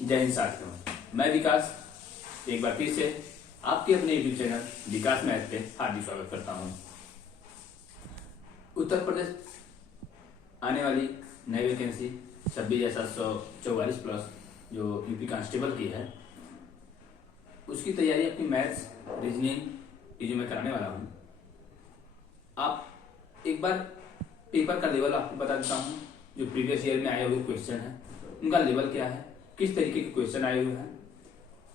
जय हिंद साथियों, मैं विकास एक बार फिर से आपके अपने यूट्यूब चैनल विकास मैथ पे हार्दिक स्वागत करता हूं। उत्तर प्रदेश आने वाली नई वैकेंसी 26,744 प्लस जो यूपी कांस्टेबल की है, उसकी तैयारी अपनी मैथ्स रीजनिंग ये जो मैं कराने वाला हूं। आप एक बार पेपर का लेवल आपको बता देता हूं। जो प्रीवियस ईयर में आए हुए क्वेश्चन है उनका लेवल क्या है, किस तरीके के क्वेश्चन आए हुए हैं,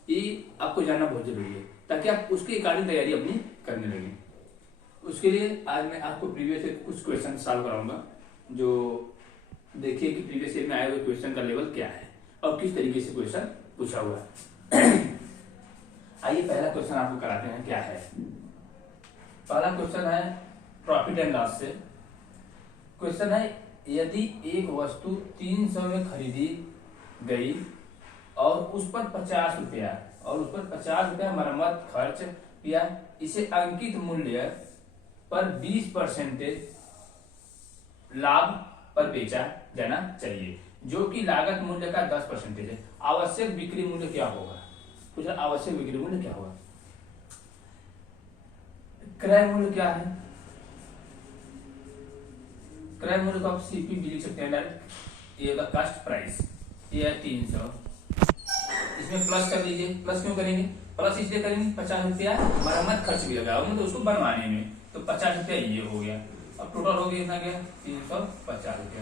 ये आपको जानना बहुत जरूरी है ताकि आप उसके अकॉर्डिंग तैयारी अपनी करने लगे। उसके लिए आज मैं आपको प्रीवियस ईयर कुछ क्वेश्चन सॉल्व कराऊंगा। जो देखिए कि प्रीवियस ईयर में आए हुए क्वेश्चन का लेवल क्या है और किस तरीके से क्वेश्चन पूछा हुआ है। आइए पहला क्वेश्चन आपको कराते हैं। क्या है पहला क्वेश्चन है प्रॉफिट एंड लॉस से। क्वेश्चन है, यदि एक वस्तु 300 में खरीदी गई और उस पर 50 रुपया मरम्मत खर्च किया, इसे अंकित मूल्य पर 20% लाभ पर बेचा जाना चाहिए, जो कि लागत मूल्य का 10% है। आवश्यक बिक्री मूल्य क्या होगा? कुछ आवश्यक बिक्री मूल्य क्या होगा? क्रय मूल्य क्या है? क्रय मूल्य को आप सीपी भी लिख सकते हैं डायरेक्ट। ये होगा कास्ट प्राइस, ये है 300। इसमें प्लस कर लीजिए। प्लस क्यों करेंगे? प्लस इसलिए करेंगे 50 रुपया मरम्मत खर्च भी लगा मतलब उसको बनवाने में, तो 50 रुपया ये हो गया। अब टोटल हो गया कितना गया? 350 रुपया।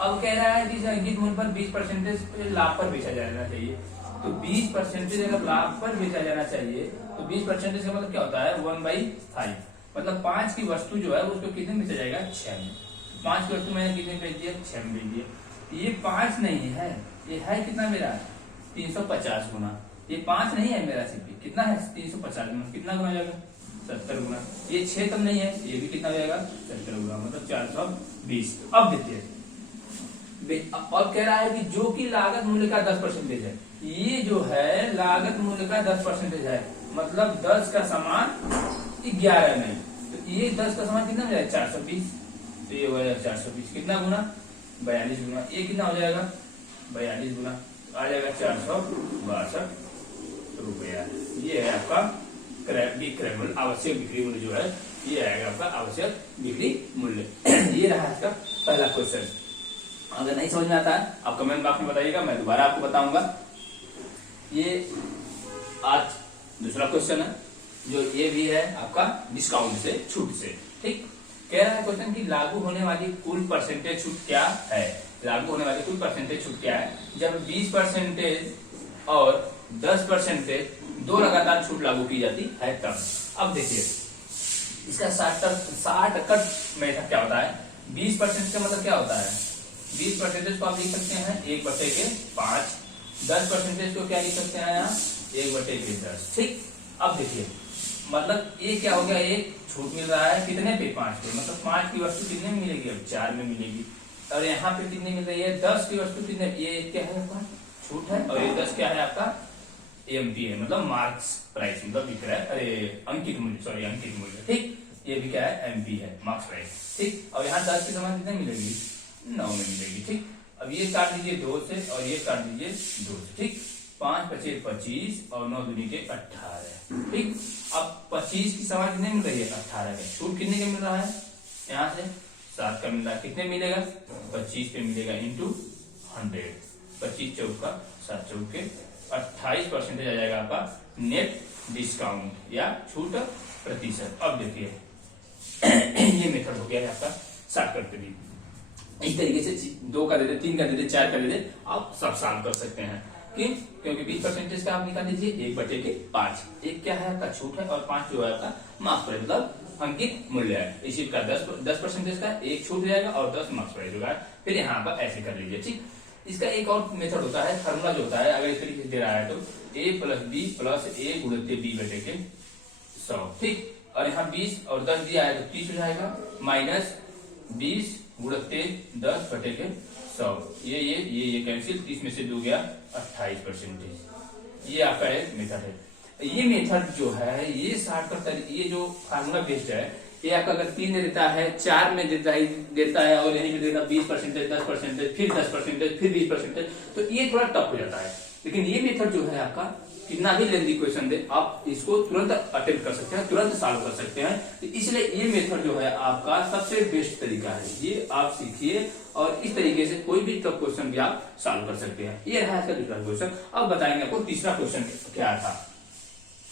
अब कह रहा है कि अंकित मूल्य पर 20% लाभ पर बेचा जाना चाहिए। तो 20% अगर लाभ पर बेचा जाना चाहिए तो 20% का मतलब क्या होता है? 1/5। मतलब 5 की वस्तु जो है उसको कितने में बेचा जाएगा? 6 में। 5 की वस्तु मैंने कितने बेच दिया? 6 में बेच दिया। ये 5 नहीं है, ये है कितना मेरा? 350 गुना। ये 5 नहीं है मेरा सीपी, कितना है? 350 गुना। कितना गुना जाएगा? 70 गुना। ये 6 तब नहीं है, ये भी कितना जाएगा? 70 गुना, मतलब 420। अब देखिए, अब कह रहा है कि जो कि लागत मूल्य का 10% है। ये जो है लागत मूल्य का 10% है, मतलब 10 का समान 11 नहीं। तो ये 10 का समान कितना हो जाएगा? 420। तो ये हो जाएगा 420। कितना गुना? 42 गुना। ये कितना हो जाएगा? 42 गुना। आ जाएगा 462 रुपया। ये है आपका क्रय मूल्य, आवश्यक बिक्री मूल्य जो है ये आएगा आपका आवश्यक बिक्री मूल्य। ये रहा इसका पहला क्वेश्चन। अगर नहीं समझ में आता है आप कमेंट बॉक्स में बताइएगा, मैं दोबारा आपको बताऊंगा। ये आज दूसरा क्वेश्चन है, जो ये भी है आपका डिस्काउंट से, छूट से। ठीक, कह रहा है क्वेश्चन की लागू होने वाली कुल परसेंटेज छूट क्या है? लागू होने वाली कुल परसेंटेज छूट क्या है? जब 20% और 10% दो लगातार छूट लागू की जाती है तब। अब देखिए इसका शॉर्ट कट मेथड क्या होता है? 20% का मतलब क्या होता है? 20% को आप लिख सकते हैं 1/5। 10% को क्या लिख सकते हैं यहाँ? 1/10। ठीक, अब देखिए मतलब ये क्या हो गया? एक छूट मिल रहा है कितने पे? 5 पे। मतलब 5 की वस्तु कितने में मिलेगी? अब 4 में मिलेगी। और यहाँ पे कितनी मिल रही है? 10 की वस्तु कितने? ये क्या है आपका? छूट है। और ये 10 क्या है आपका? एमपी है, मतलब मार्क्स प्राइस, मतलब विक्रय अंकित मूल्य, सॉरी अंकित मूल्य। ठीक, ये भी क्या है? एमपी है, मार्क्स प्राइस। ठीक, और यहाँ 10 की समान कितने मिलेगी? 9 में मिलेगी। ठीक, अब ये काट दीजिए 2 से और ये काट दीजिए 2 से। ठीक, 5 × 5 = 25 और 9 × 2 = 18। ठीक, अब 25 की समान कितने मिल रही है? 18 है। छूट कितने का मिल रहा है? यहाँ से 7 का मिल रहा है। कितने मिलेगा? 25 पे मिलेगा इंटू 100। 25 चौका 7 चौके 28% आ जाएगा आपका नेट डिस्काउंट या छूट प्रतिशत। अब देखिए ये मेथड हो गया है आपका शॉर्टकट भी। इस तरीके से 2 का दे दे, 3 का दे दे, 4 का दे दे, आप सब सॉल्व कर सकते हैं। क्यों? क्योंकि 20% का आप निकाल दीजिए 1/5। एक क्या है आपका? छूट है, और 5 जो है आपका मार्क्स प्राइस, मतलब अंकित मूल्य है। इसी का 10% का एक छूट जाएगा और 10 मार्क्स प्राइस होगा। फिर यहाँ पर ऐसे कर लीजिए। ठीक, इसका एक और मेथड होता है, फार्मूला जो होता है, अगर इस तरीके से दे रहा है तो a + b + a × b/100। ठीक, और यहाँ 20 और 10 दिया है तो 30 हो जाएगा, माइनस 20 × 10/100। ये कैंसिल, 30 में से 2 गया 28%। ये आपका एक मेथड है। ये मेथड जो है ये शॉर्टकट, ये जो फार्मूला बेस्ड है, ये आपका अगर 3 में देता है, 4 में देता है और यहीं पे देता 20%, 10%, फिर 10%, फिर 20%, तो ये थोड़ा टफ हो जाता है। लेकिन ये मेथड जो है आपका कितना भी लेंदी क्वेश्चन दे आप इसको तुरंत अटेम्प्ट कर सकते हैं, तुरंत सॉल्व कर सकते हैं। तो इसलिए ये मेथड जो है आपका सबसे बेस्ट तरीका है, ये आप सीखिए और इस तरीके से कोई भी टफ क्वेश्चन भी आप सॉल्व कर सकते हैं। ये रहा इसका दूसरा क्वेश्चन। अब बताएंगे आपको तीसरा क्वेश्चन क्या था।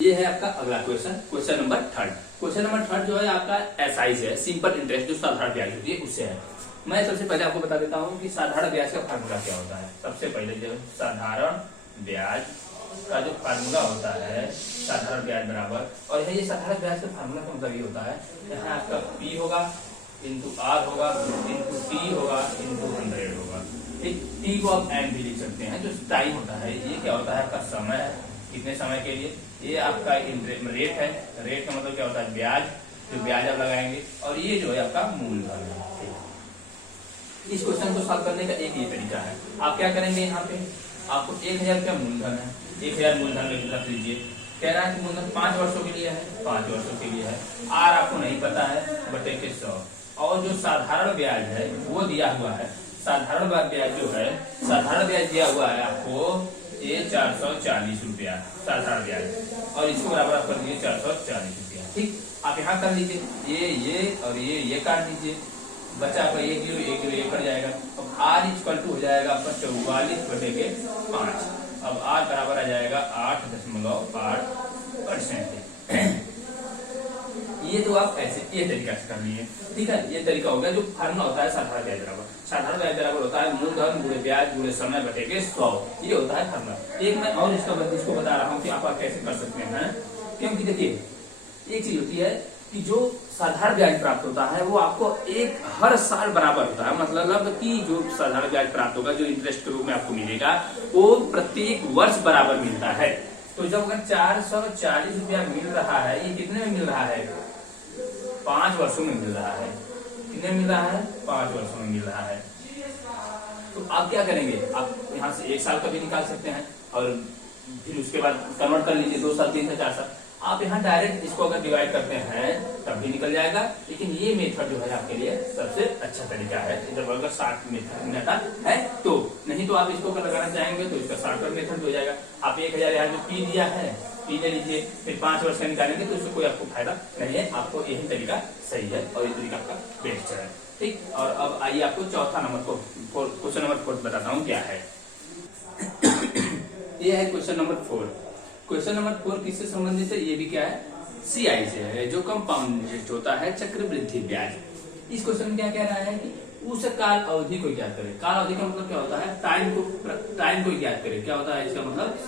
ये है आपका अगला question, question number third. Question number third जो है आपका एसआई से है, सिंपल इंटरेस्ट, जो साधारण ब्याज होती है उससे है। मैं सबसे पहले आपको बता देता हूँ कि साधारण ब्याज का फार्मूला क्या होता है। सबसे पहले जो साधारण ब्याज का जो फार्मूला होता है, साधारण ब्याज बराबर, और ये साधारण ब्याज का फार्मूला का मतलब ये होता है, यहाँ आपका P होगा इंटू R होगा इंटू T होगा इंटू 100 होगा। ठीक, T को आप M भी लिख सकते हैं, जो टाइम होता है। ये क्या होता है आपका समय है, कितने समय के लिए। ये आपका रेट है, रेट का मतलब क्या होता है ब्याज, जो ब्याज आप लगाएंगे। और ये जो है आपका मूलधन है। इस क्वेश्चन को सॉल्व करने का एक ही तरीका है। आप क्या करेंगे, यहाँ पे आपको 1000 रुपया मूलधन है, 1000 मूलधन रख लीजिए। कह रहा है कि मूलधन 5 वर्षों के लिए है, 5 वर्षों के लिए है। आर आपको नहीं पता है, बटे के 100। और जो साधारण ब्याज है वो दिया हुआ है। साधारण ब्याज जो है, साधारण ब्याज दिया हुआ है आपको ये 440 रुपया साधारण ब्याज, और इसको बराबर आप कर दीजिए 440 रुपया। ठीक, आप यहाँ कर लीजिए ये और ये काट दीजिए, बचा आपका 1 जीरो ये कट जाएगा। अब आर इक्वल टू हो जाएगा आपका 44 बटे के 5। अब आर बराबर आ जाएगा 8.8%। ये तो आप ऐसे ये तरीका से कर लिए। ठीक है, ये तरीका हो गया। जो फार्मूला होता है साधारण ब्याज बराबर, साधारण ब्याज बराबर होता है मूलधन गुणे ब्याज गुणे समय बटे के 100। ये होता है फार्मूला। एक मैं और इसको बता रहा हूँ कि आप कैसे कर सकते हैं। क्योंकि देखिए एक चीज होती है कि जो साधारण ब्याज प्राप्त होता है वो आपको हर साल बराबर होता है। मतलब कि जो साधारण ब्याज प्राप्त होगा, जो इंटरेस्ट के रूप में आपको मिलेगा, वो प्रत्येक वर्ष बराबर मिलता है। तो जब अगर 440 रुपया मिल रहा है, ये कितने में मिल रहा है, 5 वर्षों में मिल रहा है। कितने मिल रहा है, 5 वर्षों में मिल रहा है। तो आप क्या करेंगे, आप यहाँ से 1 साल का भी निकाल सकते हैं और फिर उसके बाद कन्वर्ट कर लीजिए 2 साल 3 साल 4 साल। आप यहाँ डायरेक्ट इसको अगर डिवाइड करते हैं तब भी निकल जाएगा। लेकिन ये मेथड जो है आपके लिए सबसे अच्छा तरीका है, जब अगर 60 मिनट का है तो। नहीं तो आप इसको अगर लगाना चाहेंगे तो इसका शॉर्टकट मेथड हो जाएगा। आप 1000 यहाँ जो P दिया है, P ले लीजिए, फिर 5 वर्ष का निकालेंगे तो इससे कोई आपको फायदा नहीं है। आपको यही तरीका सही है और ये तरीका आपका बेस्ट है। ठीक, और अब आइए आपको चौथा नंबर को क्वेश्चन नंबर 4 बताता हूँ क्या है। ये है क्वेश्चन नंबर 4। क्वेश्चन नंबर 4 किससे संबंधित है, ये भी क्या है, CI से है, जो कंपाउंड इंटरेस्ट होता है, चक्रवृद्धि ब्याज। इस क्वेश्चन में क्या कह रहा है कि उस काल अवधि को ज्ञात करें। काल अवधि का मतलब क्या होता है, टाइम को ज्ञात करें। क्या होता है इसका मतलब,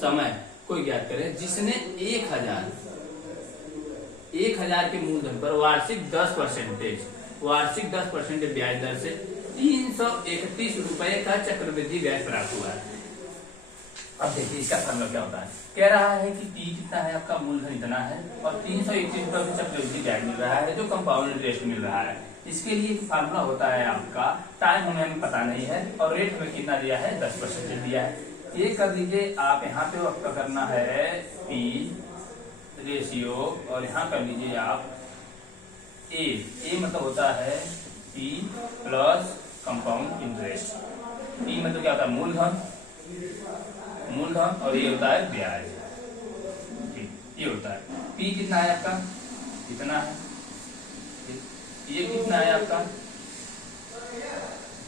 समय को ज्ञात करें, जिसने 1000 के मूलधन पर वार्षिक 10% ब्याज दर से 331 रुपए का चक्रवृद्धि ब्याज प्राप्त हुआ है। अब देखिए इसका फार्मूला क्या होता है। कह रहा है कि P कितना है आपका, मूलधन इतना है और 331 रुपए का चक्रवृद्धि ब्याज मिल रहा है, जो कंपाउंड इंटरेस्ट मिल रहा है। इसके लिए फार्मूला होता है आपका, टाइम हमें पता नहीं है और रेट में कितना दिया है, 10% दिया है। ये कर दीजिए आप, यहाँ पे आपका करना है P रेशियो और यहाँ कर लीजिए आप A मतलब होता है P plus compound interest. P मतलब क्या होता है, मूलधन और ये होता है ब्याज। ठीक, ये होता है P कितना है आपका, कितना है, ये कितना है आपका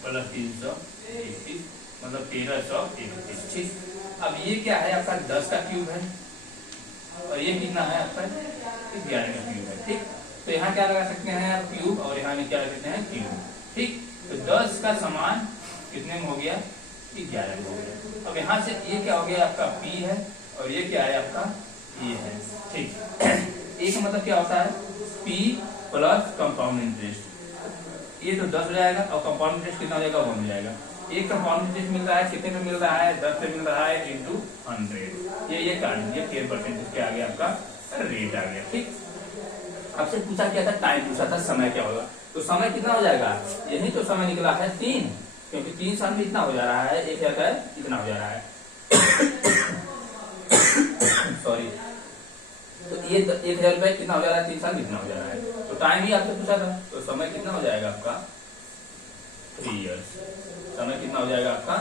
प्लस 331 मतलब 1331। ठीक, अब ये क्या है आपका 10 का क्यूब है और ये कितना है आपका 11 का क्यूब है। ठीक, तो यहाँ क्या लगा सकते हैं आप, क्यूब, और यहाँ में क्या लगा सकते हैं, क्यूब। ठीक, तो 10 का समान कितने में हो गया, 11 में हो गया। अब यहाँ से ये क्या हो गया आपका P है और ये क्या है आपका E है। ठीक, A का मतलब क्या होता है, P प्लस कंपाउंड इंटरेस्ट। ये तो 10 हो जाएगा और कंपाउंड इंटरेस्ट कितना हो जाएगा, 1 हो जाएगा। एक कंपाउंड इंटरेस्ट मिल रहा है, कितने में मिल रहा है, 10 पे मिल रहा है इंटू 100। ये काट दीजिए, 10% क्या आ गया आपका, रेट आ गया। ठीक, आपसे पूछा क्या था, टाइम पूछा था, समय क्या होगा। तो समय कितना हो जाएगा, यही तो समय निकला है 3, क्योंकि 3 साल में इतना हो जा रहा है, 1000 का इतना हो जा रहा है। सॉरी, तो ये 1000 रुपए कितना हो जा रहा है, 3 साल में इतना हो जा रहा है। तो टाइम ही आपसे पूछा था, तो समय कितना हो जाएगा आपका 3 इयर्स। समय कितना हो जाएगा आपका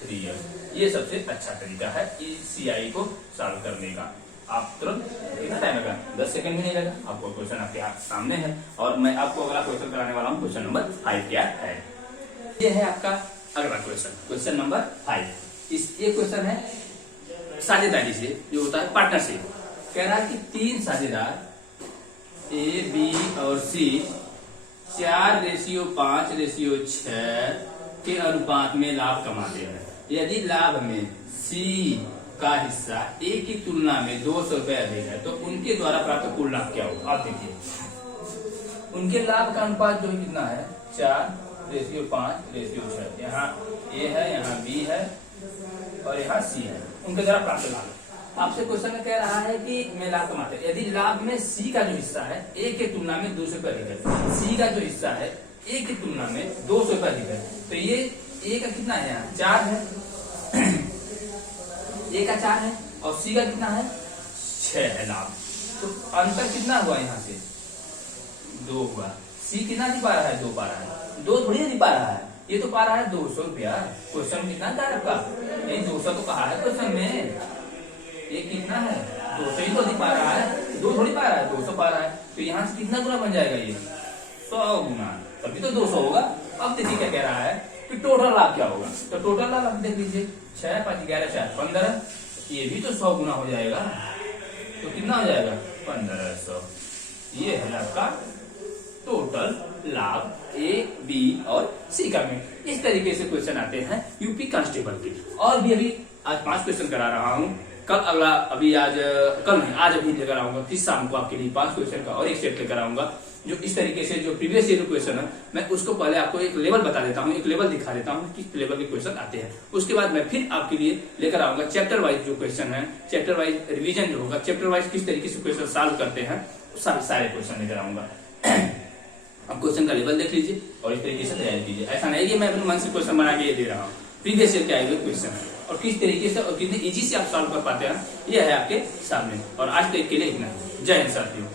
3 इयर्स। ये सबसे अच्छा तरीका है इस CI को सॉल्व करने का। आप तुरंत, कितना टाइम लगा, 10 सेकंड भी नहीं लगा। आपको क्वेश्चन आपके हाथ सामने है और मैं आपको अगला क्वेश्चन कराने वाला हूँ। क्वेश्चन नंबर 5 क्या है, ये है आपका अगला क्वेश्चन, क्वेश्चन नंबर 5। ये क्वेश्चन है साझेदारी से, जो होता है पार्टनरशिप। कह रहा है कि 3 साझेदार A, B और C 4:5:6 के अनुपात में लाभ कमाते हैं। यदि लाभ में C का हिस्सा A की तुलना में 200 रुपए अधिक है तो उनके द्वारा प्राप्त कुल लाभ क्या होगा। आप देखिए, उनके लाभ का अनुपात जो कितना है, 4:5:6। यहाँ A है, यहाँ B है और यहाँ C है। उनके द्वारा प्राप्त लाभ आपसे क्वेश्चन में कह रहा है कि मैं लाभ कमाते हैं। यदि लाभ में C का जो हिस्सा है A की तुलना में 200 रुपए अधिक है, C का जो हिस्सा है A की तुलना में 200 रुपए अधिक है, तो ये A का कितना है, यहाँ 4 है, A का 4 है और C का कितना है, 6 है लाभ। तो अंतर कितना हुआ, यहाँ से 2 हुआ। C कितना नहीं पा रहा है, 2 पा रहा है, 2 थोड़ी नहीं पा रहा है, ये तो पा रहा है 200 रुपया। क्वेश्चन कितना था आपका, ये 200 तो कहा है क्वेश्चन में, ये कितना है, 200 ही तो नहीं पा रहा है, 2 थोड़ी पा रहा है, 200 पा रहा है। तो यहाँ से कितना गुना बन जाएगा, ये 100 गुना, तभी तो 200 होगा। अब देखिए क्या कह रहा है कि टोटल लाभ क्या होगा। तो टोटल लाभ आप देख लीजिए, 6 5 11 4 15, ये भी तो 100 गुना हो जाएगा। तो कितना हो जाएगा, 1500। ये है आपका टोटल लाभ A, B और C का में। इस तरीके से क्वेश्चन आते हैं यूपी कांस्टेबल के। और भी अभी आज 5 क्वेश्चन करा रहा हूँ, कल अगला, अभी आज कल नहीं, आज अभी लेकर आऊंगा 30 शाम को आपके लिए 5 क्वेश्चन का और एक सेट लेकर आऊंगा, जो इस तरीके से जो प्रीवियस ईयर क्वेश्चन है, मैं उसको पहले आपको एक लेवल बता देता हूँ, एक लेवल दिखा देता हूँ किस लेवल के क्वेश्चन आते हैं। उसके बाद मैं फिर आपके लिए लेकर आऊंगा चैप्टर वाइज जो क्वेश्चन है, चैप्टर वाइज रिविजन जो होगा, चैप्टर वाइज किस तरीके से क्वेश्चन सॉल्व करते हैं, सारे क्वेश्चन लेकर आऊंगा। अब क्वेश्चन का लेवल देख लीजिए और इस तरीके से तैयारी कीजिए। ऐसा नहीं कि मैं अपने मन से क्वेश्चन बना के ये दे रहा हूँ, प्रीवियस ईयर के आए हुए क्वेश्चन है और किस तरीके से और कितने इजी से आप सॉल्व कर पाते हैं, ये है आपके सामने। और आज तक के लिए इतना। जय हिंद साथियों।